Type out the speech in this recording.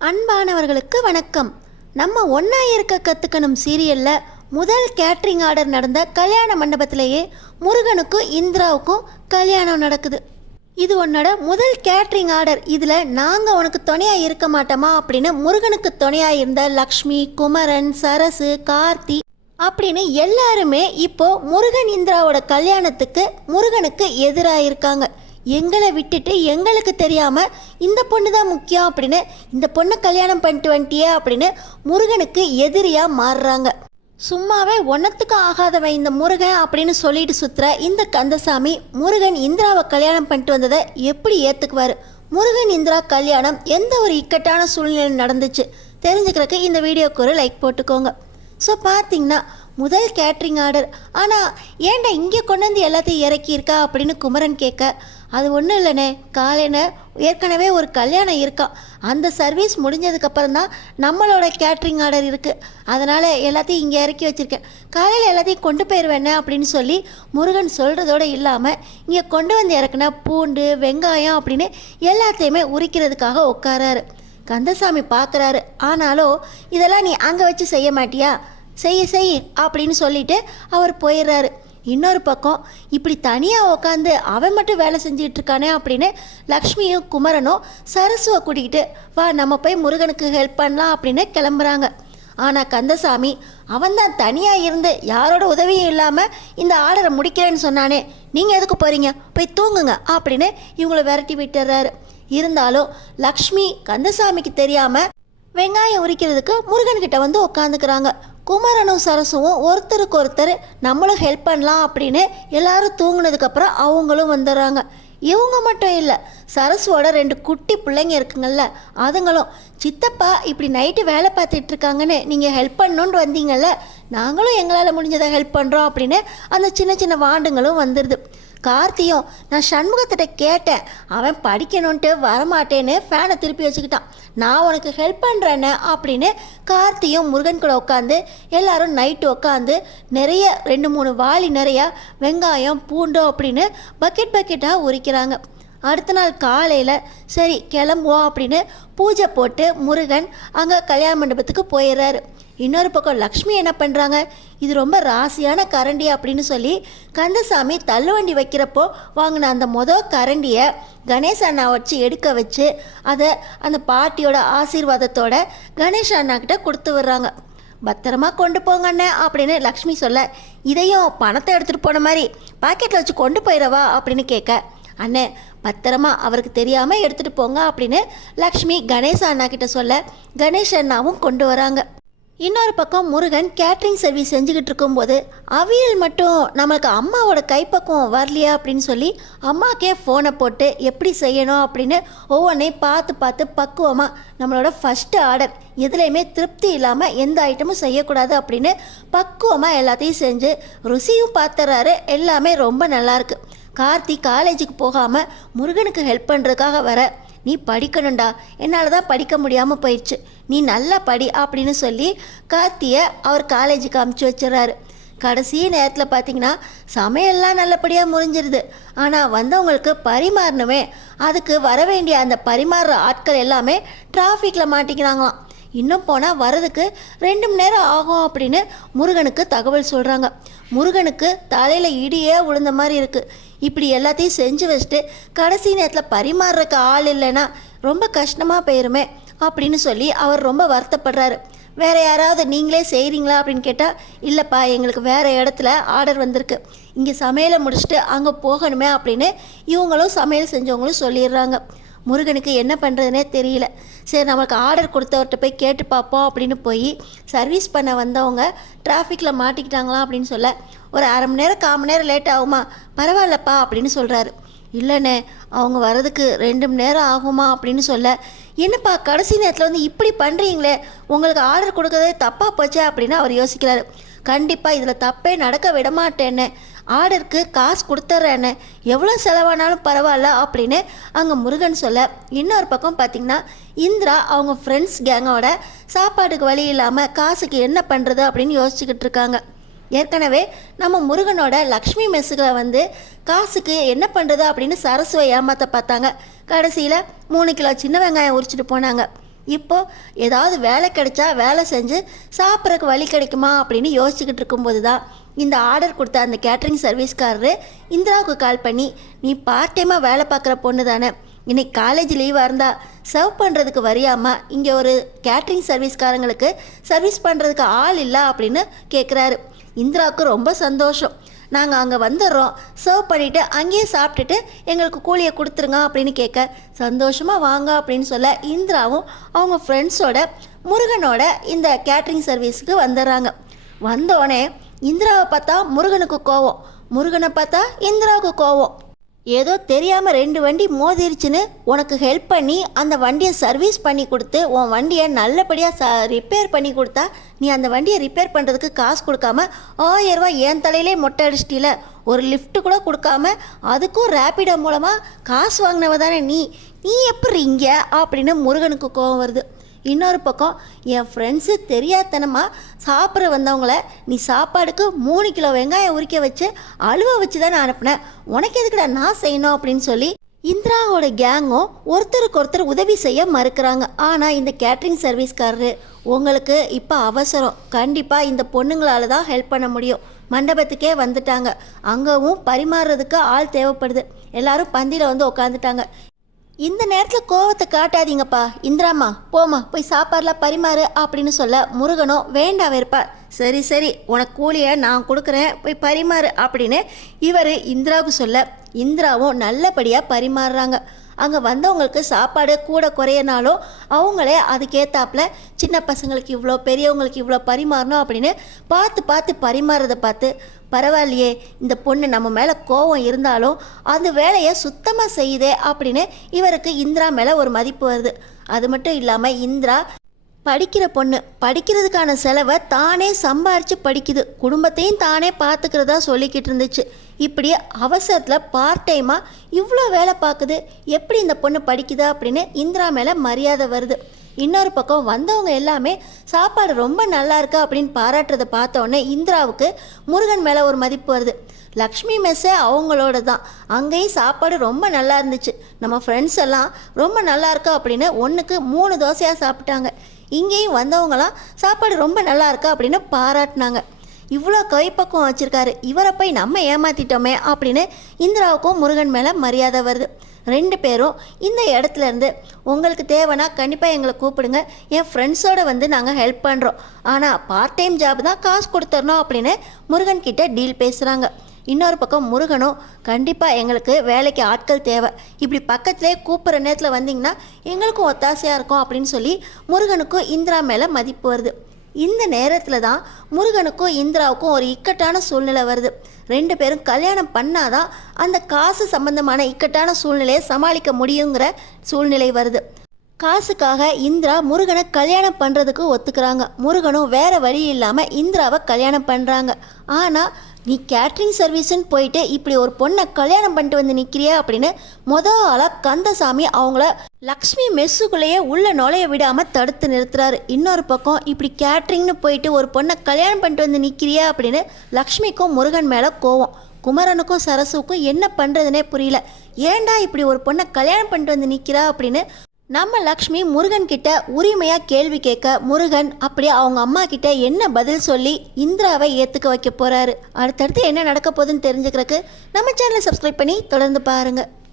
அன்பானவர்களுக்கு வணக்கம். நம்ம ஒன்றா இருக்க கற்றுக்கணும் சீரியலில் முதல் கேட்ரிங் ஆர்டர் நடந்த கல்யாண மண்டபத்திலேயே முருகனுக்கும் இந்திராவுக்கும் கல்யாணம் நடக்குது. இது உன்னோட முதல் கேட்ரிங் ஆர்டர், இதில் நாங்கள் உனக்கு துணையாக இருக்க மாட்டோமா அப்படின்னு முருகனுக்கு துணையாக இருந்த லக்ஷ்மி, குமரன், சரசு, கார்த்தி அப்படின்னு எல்லாருமே இப்போ முருகன் இந்திராவோட கல்யாணத்துக்கு முருகனுக்கு எதிராக இருக்காங்க. எங்களை விட்டுட்டு எங்களுக்கு தெரியாமல் இந்த பொண்ணு தான் முக்கியம் அப்படின்னு, இந்த பொண்ணை கல்யாணம் பண்ணிட்டு வந்துட்டியே அப்படின்னு முருகனுக்கு எதிரியாக மாறுறாங்க. சும்மாவே ஒன்றத்துக்கும் ஆகாதவன் இந்த முருகன் அப்படின்னு சொல்லிட்டு சுற்றுற இந்த கந்தசாமி முருகன் இந்திராவை கல்யாணம் பண்ணிட்டு வந்ததை எப்படி ஏற்றுக்குவார்? முருகன் இந்திரா கல்யாணம் எந்த ஒரு இக்கட்டான சூழ்நிலை நடந்துச்சு தெரிஞ்சுக்கிறதுக்கு இந்த வீடியோக்கு ஒரு லைக் போட்டுக்கோங்க. ஸோ பார்த்தீங்கன்னா முதல் கேட்ரிங் ஆர்டர், ஆனால் ஏன்டா இங்கே கொண்டு வந்து எல்லாத்தையும் இறக்கியிருக்கா அப்படின்னு குமரன் கேட்க, அது ஒன்றும் இல்லைண்ணே, காலையில் ஏற்கனவே ஒரு கல்யாணம் இருக்கா, அந்த சர்வீஸ் முடிஞ்சதுக்கப்புறம் தான் நம்மளோட கேட்ரிங் ஆர்டர் இருக்குது, அதனால் எல்லாத்தையும் இங்கே இறக்கி வச்சுருக்கேன், காலையில் எல்லாத்தையும் கொண்டு போயிடுவேண்ணே அப்படின்னு சொல்லி முருகன் சொல்கிறதோடு இல்லாமல் இங்கே கொண்டு வந்து இறக்குனா பூண்டு, வெங்காயம் அப்படின்னு எல்லாத்தையுமே உரிக்கிறதுக்காக உட்காராரு. கந்தசாமி பார்க்குறாரு, ஆனாலும் இதெல்லாம் நீ அங்கே வச்சு செய்ய மாட்டியா, செய் அப்படின்னு சொல்லிட்டு அவர் போயிடுறாரு. இன்னொரு பக்கம் இப்படி தனியாக உட்காந்து அவன் மட்டும் வேலை செஞ்சுட்டு இருக்கானே அப்படின்னு லக்ஷ்மியும் குமரனும் சரசுவை கூட்டிக்கிட்டு வா நம்ம போய் முருகனுக்கு ஹெல்ப் பண்ணலாம் அப்படின்னு கிளம்புறாங்க. ஆனால் கந்தசாமி அவன்தான் தனியாக இருந்து யாரோட உதவியும் இல்லாமல் இந்த ஆர்டரை முடிக்கிறேன்னு சொன்னானே, நீங்கள் எதுக்கு போகிறீங்க, போய் தூங்குங்க அப்படின்னு இவங்கள விரட்டி விட்டுறாரு. இருந்தாலும் லக்ஷ்மி கந்தசாமிக்கு தெரியாமல் வெங்காயம் உரிக்கிறதுக்கு முருகன்கிட்ட வந்து உட்காந்துக்கிறாங்க. குமரனும் சரசுவும் ஒருத்தருக்கு ஒருத்தர் நம்மளும் ஹெல்ப் பண்ணலாம் அப்படின்னு எல்லாரும் தூங்கினதுக்கப்புறம் அவங்களும் வந்துடுறாங்க. இவங்க மட்டும் இல்லை, சரசுவோட 2 குட்டி பிள்ளைங்க இருக்குங்கள்ல, அதுங்களும் சித்தப்பா இப்படி நைட்டு வேலை பார்த்துட்டு இருக்காங்கன்னு நீங்கள் ஹெல்ப் பண்ணணுன்னு வந்தீங்கல்ல, நாங்களும் எங்களால் முடிஞ்சதை ஹெல்ப் பண்ணுறோம் அப்படின்னு அந்த சின்ன சின்ன வாண்டுங்களும் வந்துடுது. கார்த்தியும் நான் சண்முகத்திட்ட கேட்டேன், அவன் படிக்கணுன்ட்டு வரமாட்டேன்னு ஃபேனை திருப்பி வச்சுக்கிட்டான், நான் உனக்கு ஹெல்ப் பண்ணுறேன்னு அப்படின்னு கார்த்தியும் முருகன் கூட உட்காந்து எல்லாரும் நைட்டு உட்காந்து நிறைய 2-3 வாளி நிறையா வெங்காயம் பூண்டு அப்படின்னு பக்கெட்டாக உரிக்கிறாங்க. அடுத்த நாள் காலையில் சரி கிளம்புவோம் அப்படின்னு பூஜை போட்டு முருகன் அங்கே கல்யாண மண்டபத்துக்கு போயிடுறாரு. இன்னொரு பக்கம் லக்ஷ்மி என்ன பண்ணுறாங்க, இது ரொம்ப ராசியான கரண்டி அப்படின்னு சொல்லி கந்தசாமி தள்ளுவண்டி வைக்கிறப்போ வாங்கின அந்த கரண்டியை கணேஷ் அண்ணா வச்சு எடுக்க வச்சு அதை அந்த பாட்டியோட ஆசீர்வாதத்தோட கணேஷ் அண்ணா கிட்ட கொடுத்து விடுறாங்க. பத்திரமா கொண்டு போங்க அண்ணன் அப்படின்னு லக்ஷ்மி சொல்ல, இதையும் பணத்தை எடுத்துகிட்டு போன மாதிரி பாக்கெட்டில் வச்சு கொண்டு போயிடவா அப்படின்னு கேட்க, அண்ணே பத்திரமா அவருக்கு தெரியாமல் எடுத்துகிட்டு போங்க அப்படின்னு லக்ஷ்மி கணேஷ் அண்ணா கிட்ட சொல்ல கணேஷ் அண்ணாவும் கொண்டு வராங்க. இன்னொரு பக்கம் முருகன் கேட்ரிங் சர்வீஸ் செஞ்சுக்கிட்டு இருக்கும்போது அவியல் மட்டும் நம்மளுக்கு அம்மாவோட கைப்பக்குவம் வரலையா அப்படின்னு சொல்லி அம்மாக்கே ஃபோனை போட்டு எப்படி செய்யணும் அப்படின்னு ஒவ்வொன்றையும் பார்த்து பக்குவமாக நம்மளோட ஃபஸ்ட்டு ஆர்டர் எதுலேயுமே திருப்தி இல்லாமல் எந்த ஐட்டமும் செய்யக்கூடாது அப்படின்னு பக்குவமாக எல்லாத்தையும் செஞ்சு ருசியும் பார்த்துறாரு. எல்லாமே ரொம்ப நல்லாயிருக்கு. கார்த்தி காலேஜுக்கு போகாமல் முருகனுக்கு ஹெல்ப் பண்ணுறதுக்காக வர, நீ படிக்கணும்டா, என்னால் தான் படிக்க முடியாமல் போயிடுச்சு, நீ நல்லா படி அப்படின்னு சொல்லி கார்த்தியை அவர் காலேஜுக்கு அமுச்சு வச்சிடறாரு. கடைசி நேரத்தில் பார்த்தீங்கன்னா சமையல்லாம் நல்லபடியாக முடிஞ்சிருது. ஆனால் வந்தவங்களுக்கு பரிமாறணுமே, அதுக்கு வர வேண்டிய அந்த பரிமாறுற ஆட்கள் எல்லாமே டிராஃபிக்கில் மாட்டிக்கிறாங்களாம். இன்னும் போனால் வரதுக்கு 2 மணி நேரம் ஆகும் அப்படின்னு முருகனுக்கு தகவல் சொல்கிறாங்க. முருகனுக்கு தலையில் இடியே விழுந்த மாதிரி இருக்குது. இப்படி எல்லாத்தையும் செஞ்சு வச்சுட்டு கடைசி நேரத்தில் பரிமாறுறக்கு ஆள் இல்லைன்னா ரொம்ப கஷ்டமாக போயிருமே அப்படின்னு சொல்லி அவர் ரொம்ப வருத்தப்படுறாரு. வேறு யாராவது நீங்களே செய்கிறீங்களா அப்படின்னு கேட்டால், இல்லைப்பா எங்களுக்கு வேறு இடத்துல ஆர்டர் வந்திருக்கு, இங்கே சமையலை முடிச்சுட்டு அங்கே போகணுமே அப்படின்னு இவங்களும் சமையல் செஞ்சவங்களும் சொல்லிடுறாங்க. முருகனுக்கு என்ன பண்ணுறதுனே தெரியல. சரி நமக்கு ஆர்டர் கொடுத்தவர்கிட்ட போய் கேட்டு பார்ப்போம் அப்படின்னு போய் சர்வீஸ் பண்ண வந்தவங்க டிராஃபிக்கில் மாட்டிக்கிட்டாங்களாம் அப்படின்னு சொல்ல, ஒரு 1/2 மணி நேரம் 1/4 மணி நேரம் லேட் ஆகுமா, பரவாயில்லப்பா அப்படின்னு சொல்கிறாரு. இல்லைண்ணே அவங்க வர்றதுக்கு 2 மணி நேரம் ஆகுமா அப்படின்னு சொல்ல, என்னப்பா கடைசி நேரத்தில் வந்து இப்படி பண்ணுறீங்களே, உங்களுக்கு ஆர்டர் கொடுக்கறதே தப்பாக போச்சே அப்படின்னு அவர் யோசிக்கிறாரு. கண்டிப்பாக இதில் தப்பே நடக்க விடமாட்டேன்னு, ஆர்டருக்கு காசு கொடுத்துட்றேன்னு, எவ்வளோ செலவானாலும் பரவாயில்ல அப்படின்னு அங்கே முருகன் சொல்ல, இன்னொரு பக்கம் பார்த்திங்கன்னா இந்திரா அவங்க ஃப்ரெண்ட்ஸ் கேங்கோட சாப்பாட்டுக்கு வழி இல்லாமல் காசுக்கு என்ன பண்ணுறது அப்படின்னு யோசிச்சுக்கிட்டு இருக்காங்க. ஏற்கனவே நம்ம முருகனோட லக்ஷ்மி மெஸ்ஸுகளை வந்து காசுக்கு என்ன பண்ணுறது அப்படின்னு சரசுவை ஏமாற்ற பார்த்தாங்க. கடைசியில் 3 கிலோ சின்ன வெங்காயம் உரிச்சிட்டு போனாங்க. இப்போ ஏதாவது வேலை கிடைச்சா வேலை செஞ்சு சாப்பிட்றதுக்கு வழி கிடைக்குமா அப்படின்னு யோசிச்சுக்கிட்டு இருக்கும்போது தான் இந்த ஆர்டர் கொடுத்த அந்த கேட்ரிங் சர்வீஸ்காரரு இந்திராவுக்கு கால் பண்ணி, நீ பார்ட் டைமாக வேலை பார்க்குற பொண்ணு தானே, இன்னைக்கு காலேஜ் லீவாக இருந்தால் சர்வ் பண்ணுறதுக்கு வரியாமா, இங்கே ஒரு கேட்ரிங் சர்வீஸ்காரங்களுக்கு சர்வீஸ் பண்ணுறதுக்கு ஆள் இல்லை அப்படின்னு கேட்குறாரு. இந்திராவுக்கு ரொம்ப சந்தோஷம். நாங்கள் அங்கே வந்துடுறோம், சர்வ் பண்ணிவிட்டு அங்கேயே சாப்பிட்டுட்டு எங்களுக்கு கூலியை கொடுத்துருங்க அப்படின்னு கேட்க, சந்தோஷமாக வாங்க அப்படின்னு சொல்ல இந்திராவும் அவங்க ஃப்ரெண்ட்ஸோட முருகனோட இந்த கேட்ரிங் சர்வீஸுக்கு வந்துடுறாங்க. வந்தோடனே இந்திராவை பார்த்தா முருகனுக்கு கோவம், முருகனை பார்த்தா இந்திராவுக்கு கோவம். ஏதோ தெரியாமல் 2 வண்டி மோதிருச்சுன்னு உனக்கு ஹெல்ப் பண்ணி அந்த வண்டியை சர்வீஸ் பண்ணி கொடுத்து உன் வண்டியை நல்லபடியாக ரிப்பேர் பண்ணி கொடுத்தா, நீ அந்த வண்டியை ரிப்பேர் பண்ணுறதுக்கு காசு கொடுக்காம 1000 ரூபா என் தலையிலே மொட்டை அடிச்சிட்டில, ஒரு லிஃப்ட்டு கூட கொடுக்காம அதுக்கும் ரேப்பிடோ மூலமாக காசு வாங்கினவ தானே நீ எப்படி இங்கே அப்படின்னு முருகனுக்கு கோவம் வருது. இன்னொரு பக்கம் என் ஃப்ரெண்ட்ஸு தெரியாதனமாக சாப்பிட்ற வந்தவங்கள நீ சாப்பாடுக்கு 3 கிலோ வெங்காயம் உரிக்க வச்சு அழுவ வச்சு தான் நான் அனுப்பினேன், உனக்கு எதுக்குடா நான் செய்யணும் அப்படின்னு சொல்லி இந்திராவோட கேங்கும் ஒருத்தருக்கு ஒருத்தர் உதவி செய்ய மறுக்கிறாங்க. ஆனால் இந்த கேட்ரிங் சர்வீஸ்காரரு, உங்களுக்கு இப்போ அவசரம், கண்டிப்பாக இந்த பொண்ணுங்களால தான் ஹெல்ப் பண்ண முடியும், மண்டபத்துக்கே வந்துட்டாங்க, அங்கவும் பரிமாறுறதுக்கு ஆள் தேவைப்படுது, எல்லாரும் பந்தியில் வந்து உட்காந்துட்டாங்க, இந்த நேரத்தில் கோவத்தை காட்டாதீங்கப்பா, இந்திராமா போமா போய் சாப்பாடெலாம் பரிமாறு அப்படின்னு சொல்ல, முருகனோ வேண்டா வெறுப்பா, சரி சரி உனக்கு கூலியை நான் கொடுக்குறேன் போய் பரிமாறு அப்படின்னு இவர் இந்திராவுக்கு சொல்ல, இந்திராவும் நல்லபடியாக பரிமாறுறாங்க. அங்கே வந்தவங்களுக்கு சாப்பாடு கூட குறையனாலும் அவங்களே அதுக்கேற்றாப்புல சின்ன பசங்களுக்கு இவ்வளோ பெரியவங்களுக்கு இவ்வளோ பரிமாறணும் அப்படின்னு பார்த்து பார்த்து பரிமாறதை பார்த்து, பரவாயில்லையே இந்த பொண்ணு நம்ம மேலே கோவம் இருந்தாலும் அந்த வேலையை சுத்தமாக செய்யுதே அப்படின்னு இவருக்கு இந்திரா மேலே ஒரு மதிப்பு வருது. அது மட்டும் இல்லாமல் இந்திரா படிக்கிற பொண்ணு, படிக்கிறதுக்கான செலவை தானே சம்பாரித்து படிக்குது, குடும்பத்தையும் தானே பார்த்துக்கிறதா சொல்லிக்கிட்டு இருந்துச்சு. இப்படி அவசரத்தில் பார்ட் டைமாக இவ்வளோ வேலை பார்க்குது, எப்படி இந்த பொண்ணு படிக்குதா அப்படின்னு இந்திரா மேலே மரியாதை வருது. இன்னொரு பக்கம் வந்தவங்க எல்லாமே சாப்பாடு ரொம்ப நல்லா இருக்கா அப்படின்னு பாராட்டுறதை பார்த்தோன்னே இந்திராவுக்கு முருகன் மேலே ஒரு மதிப்பு வருது. லக்ஷ்மி மெஸ்ஸே அவங்களோட தான், அங்கேயும் சாப்பாடு ரொம்ப நல்லா இருந்துச்சு, நம்ம ஃப்ரெண்ட்ஸ் எல்லாம் ரொம்ப நல்லா இருக்கா அப்படின்னு 1க்கு 3 தோசையாக சாப்பிட்டாங்க, இங்கேயும் வந்தவங்களாம் சாப்பாடு ரொம்ப நல்லா இருக்கா அப்படின்னு பாராட்டினாங்க. இவ்வளோ கைப்பக்கம் வச்சுருக்காரு, இவரை போய் நம்ம ஏமாற்றிட்டோமே அப்படின்னு இந்திராவுக்கும் முருகன் மேலே மரியாதை வருது. 2 பேரும் இந்த இடத்துலேருந்து உங்களுக்கு தேவைன்னா கண்டிப்பாக எங்களை கூப்பிடுங்க, என் ஃப்ரெண்ட்ஸோடு வந்து நாங்கள் ஹெல்ப் பண்ணுறோம், ஆனால் பார்ட் டைம் ஜாப் தான் காசு கொடுத்துடணும் அப்படின்னு முருகன்கிட்ட டீல் பேசுகிறாங்க. இன்னொரு பக்கம் முருகனும், கண்டிப்பாக எங்களுக்கு வேலைக்கு ஆட்கள் தேவை, இப்படி பக்கத்துலேயே கூப்பிட்ற நேரத்தில் வந்தீங்கன்னா எங்களுக்கும் ஒத்தாசையாக இருக்கும் அப்படின்னு சொல்லி முருகனுக்கும் இந்திரா மேலே மதிப்பு வருது. இந்த நேரத்தில் தான் முருகனுக்கும் இந்திராவுக்கும் ஒரு இக்கட்டான சூழ்நிலை வருது. 2 பேரும் கல்யாணம் பண்ணாதான் அந்த காசு சம்பந்தமான இக்கட்டான சூழ்நிலையை சமாளிக்க முடியுங்கிற சூழ்நிலை வருது. காசுக்காக இந்திரா முருகனை கல்யாணம் பண்ணுறதுக்கு ஒத்துக்கிறாங்க. முருகனும் வேறு வழி இல்லாமல் இந்திராவை கல்யாணம் பண்ணுறாங்க. ஆனால் நீ கேட்ரிங் சர்வீஸ்ன்னு போயிட்டு இப்படி ஒரு பொண்ணை கல்யாணம் பண்ணிட்டு வந்து நிற்கிறியா அப்படின்னு ஆளாக கந்தசாமி அவங்கள லக்ஷ்மி மெஸ்ஸுக்குள்ளேயே உள்ள நுழைய விடாமல் தடுத்து நிறுத்துறாரு. இன்னொரு பக்கம் இப்படி கேட்ரிங்னு போயிட்டு ஒரு பொண்ணை கல்யாணம் பண்ணிட்டு வந்து நிற்கிறியா அப்படின்னு லக்ஷ்மிக்கும் முருகன் மேலே கோவம். குமரனுக்கும் சரசுக்கும் என்ன பண்ணுறதுனே புரியல, ஏண்டா இப்படி ஒரு பொண்ணை கல்யாணம் பண்ணிட்டு வந்து நிற்கிறா அப்படின்னு நம்ம லக்ஷ்மி முருகன் கிட்ட உரிமையாக கேள்வி கேட்க, முருகன் அப்படியே அவங்க அம்மா கிட்ட என்ன பதில் சொல்லி இந்திராவை ஏற்றுக்க வைக்க போகிறாரு. அடுத்தடுத்து என்ன நடக்க போகுதுன்னு தெரிஞ்சுக்கிறதுக்கு நம்ம சேனலை சப்ஸ்கிரைப் பண்ணி தொடர்ந்து பாருங்கள்.